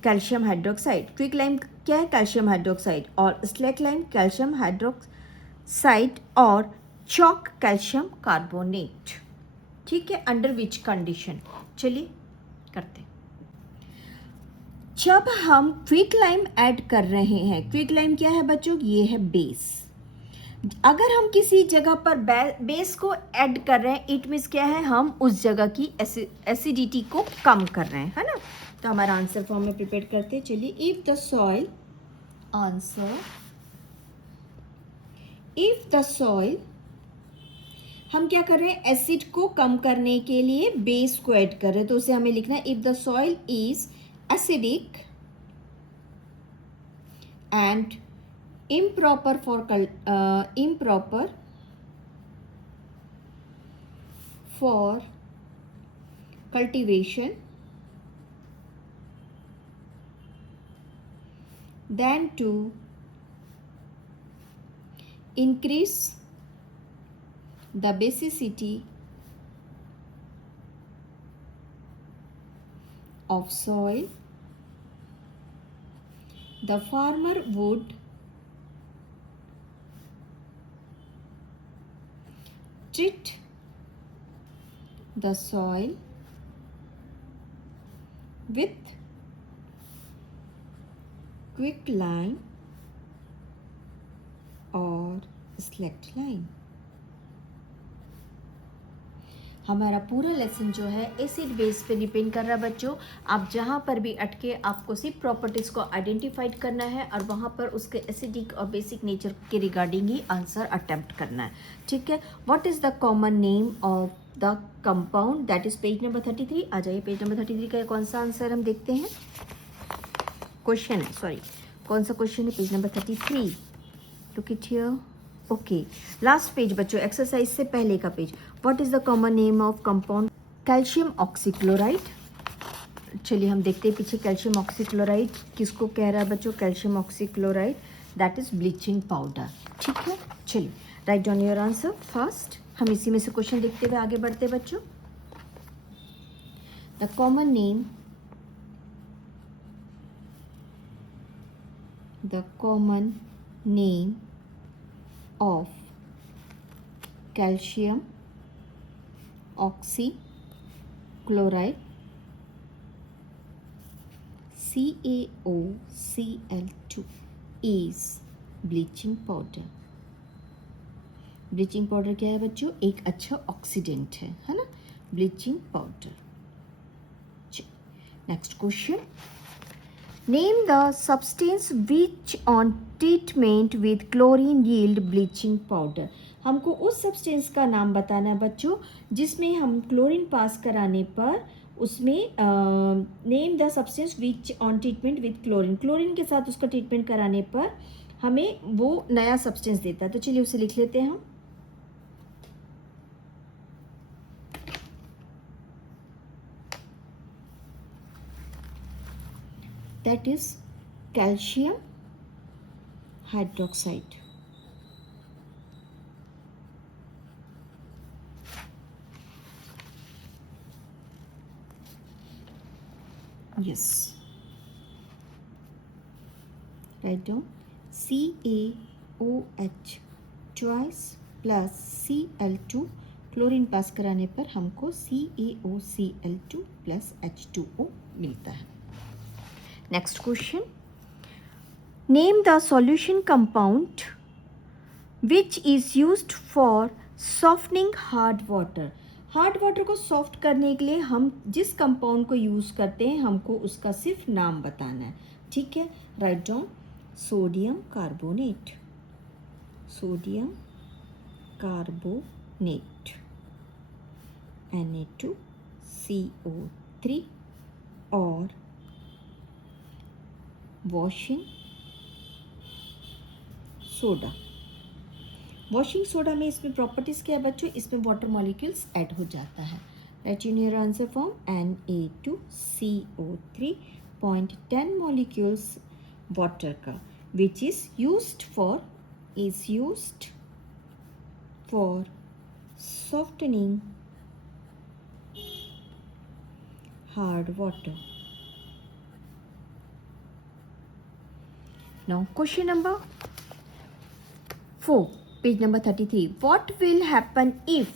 calcium hydroxide? Quicklime क्या है? Calcium hydroxide. और स्लैकलाइम calcium hydroxide और chalk calcium carbonate. ठीक है. Under which condition? चलिए करते हैं. जब हम क्विकलाइम ऐड कर रहे हैं, क्विकलाइम क्या है बच्चों? ये है बेस. अगर हम किसी जगह पर बेस को ऐड कर रहे हैं, इट मीन्स क्या है? हम उस जगह की एसिडिटी को कम कर रहे हैं, है ना. तो हमारा आंसर फॉर्म में प्रिपेयर करते हैं. चलिए. इफ द सॉइल हम क्या कर रहे हैं? एसिड को कम करने के लिए बेस को ऐड कर रहे हैं, तो उसे हमें लिखना है if the soil is acidic and improper for cultivation, then to increase the basicity of soil, the farmer would treat the soil with quicklime or select line. हमारा पूरा लेसन जो है एसिड बेस पे डिपेंड कर रहा है बच्चों. आप जहाँ पर भी अटके आपको सिर्फ प्रॉपर्टीज़ को आइडेंटिफाइड करना है और वहाँ पर उसके एसिडिक और बेसिक नेचर के रिगार्डिंग ही आंसर अटेम्प्ट करना है. ठीक है. What is the common name of the compound? That is page number 33. आ जाइए, पेज नंबर 33 का कौन सा आंसर हम देखते हैं. क्वेश्चन है, सॉरी, कौन सा क्वेश्चन है? Page number 33. Look it here. Okay, last page बच्चों, एक्सरसाइज से पहले का page. What is the common name of compound? Calcium oxychloride. चलिए हम देखते हैं पीछे. कैल्शियम ऑक्सीक्लोराइड किसको कह रहा है बच्चों? Calcium oxychloride that is bleaching powder. ठीक है. चलिए right down your answer fast. हम इसी में से क्वेश्चन देखते हुए आगे बढ़ते बच्चों. The common name, the common name of calcium oxychloride CaOCl2 is bleaching powder. Bleaching powder क्या है बच्चों? एक अच्छा ऑक्सीडेंट है ना, bleaching powder. Next question. Name the substance which on treatment with chlorine yield bleaching powder. हमको उस substance का नाम बताना है बच्चों जिसमें हम क्लोरीन पास कराने पर उसमें name the substance which on treatment with chlorine, chlorine के साथ उसका ट्रीटमेंट कराने पर हमें वो नया सब्सटेंस देता है. तो चलिए उसे लिख लेते हैं हम. That is calcium hydroxide. Yes. Write down CaOH twice plus Cl2. Chlorine pass कराने पर हमको CaOCl2 plus H2O मिलता है. Next question. Name the solution compound which is used for softening hard water. Hard water को soft करने के लिए हम जिस कंपाउंड को यूज़ करते हैं हमको उसका सिर्फ नाम बताना है. ठीक है. Write down. Sodium carbonate, sodium carbonate, Na2CO3 और वॉशिंग सोडा. वॉशिंग सोडा में इसमें प्रॉपर्टीज़ क्या है बच्चों? इसमें वाटर मॉलिक्यूल्स ऐड हो जाता है. Write in your answer form. Na2CO3 0.10 molecules water का which is used for softening hard water. Now question number 4, page number 33. What will happen if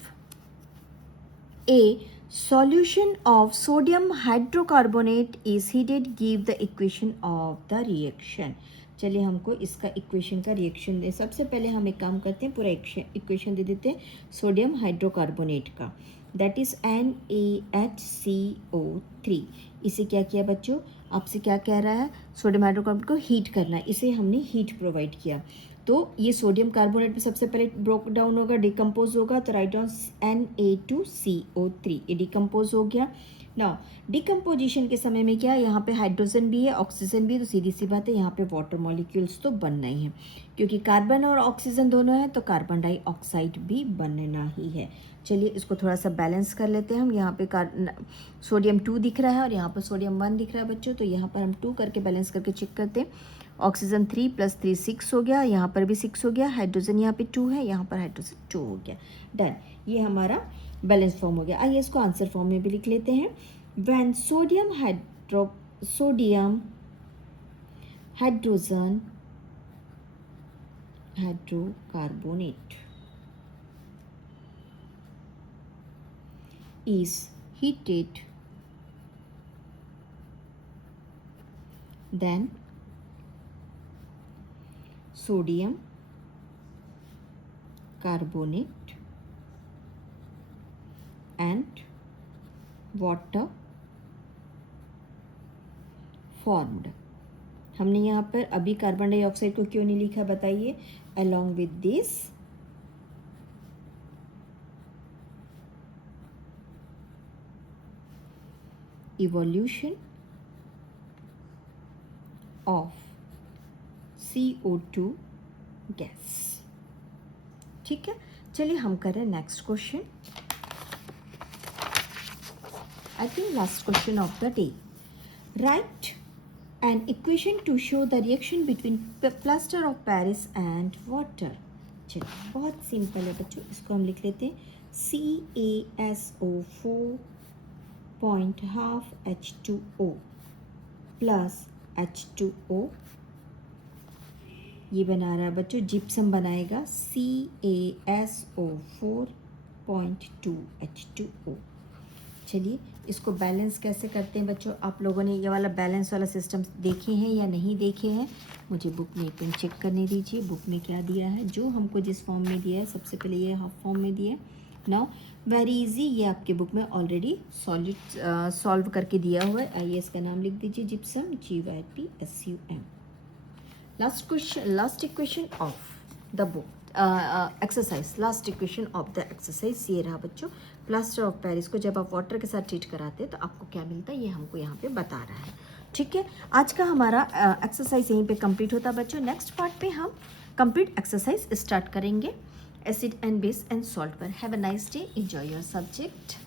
a solution of sodium hydrocarbonate is heated? Give the equation of the reaction. चलिए हमको इसका equation का reaction दे. सबसे पहले हम एक काम करते हैं, पूरा इक्वेशन दे देते हैं सोडियम हाइड्रोकार्बोनेट का. That is NaHCO3. इसे क्या किया बच्चों? आपसे क्या कह रहा है? सोडियम हाइड्रोकार्बोनेट को हीट करना है. इसे हमने हीट प्रोवाइड किया तो ये सोडियम कार्बोनेट में सबसे पहले ब्रोक डाउन होगा, डिकम्पोज होगा. तो राइट डाउन Na2CO3. ये डिकम्पोज हो गया. नाउ डिकम्पोजिशन के समय में क्या है, यहाँ पे हाइड्रोजन भी है, ऑक्सीजन भी है, तो सीधी सी बात है यहाँ पे वाटर मॉलिक्यूल्स तो बनना ही है. क्योंकि कार्बन और ऑक्सीजन दोनों है तो कार्बन डाइऑक्साइड भी बनना ही है. चलिए इसको थोड़ा सा बैलेंस कर लेते हैं हम. यहाँ पे सोडियम 2 दिख रहा है और यहाँ पर सोडियम 1 दिख रहा है बच्चों. तो यहाँ पर हम 2 करके बैलेंस करके चेक करते हैं. ऑक्सीजन 3 + 3 6 हो गया. यहाँ पर भी 6 हो गया. हाइड्रोजन यहाँ पे 2 है, यहाँ पर हाइड्रोजन 2 हो गया. डन. ये हमारा बैलेंस फॉर्म हो गया. आइए इसको आंसर फॉर्म में भी लिख लेते हैं. When sodium hydrogen hydrocarbonate is heated, then sodium carbonate and water formed. हमने यहाँ पर अभी कार्बन डाइऑक्साइड को क्यों नहीं लिखा बताइए? along with this evolution of CO2 gas. ठीक है, चलिए हम करें next question. I think last question of the day. Right an equation to show the reaction between plaster of Paris and water. चलिए बहुत सिंपल है बच्चों, इसको हम लिख लेते हैं CaSO4.12H2O प्लस H2O. ये बना रहा है बच्चों, जिप्सम बनाएगा CaSO4.2H2O. चलिए इसको बैलेंस कैसे करते हैं बच्चों? आप लोगों ने ये वाला बैलेंस वाला सिस्टम देखे हैं या नहीं देखे हैं? मुझे बुक में एक चेक करने दीजिए. बुक में क्या दिया है, जो हमको जिस फॉर्म में दिया है, सबसे पहले ये हाफ फॉर्म में दिया है. नाउ वेरी इजी, ये आपके बुक में ऑलरेडी सॉल्व करके दिया हुआ है. आइए इसका नाम लिख दीजिए, gypsum, GYPSUM. Last question, last equation of the book exercise, last equation of the exercise ये रहा बच्चों. प्लास्टर ऑफ पेरिस को जब आप वाटर के साथ ट्रीट कराते हैं तो आपको क्या मिलता है, ये हमको यहाँ पे बता रहा है. ठीक है, आज का हमारा एक्सरसाइज यहीं पे कंप्लीट होता है बच्चों. नेक्स्ट पार्ट पे हम कंप्लीट एक्सरसाइज स्टार्ट करेंगे acid and base and salt पर. Have a nice day, enjoy your subject.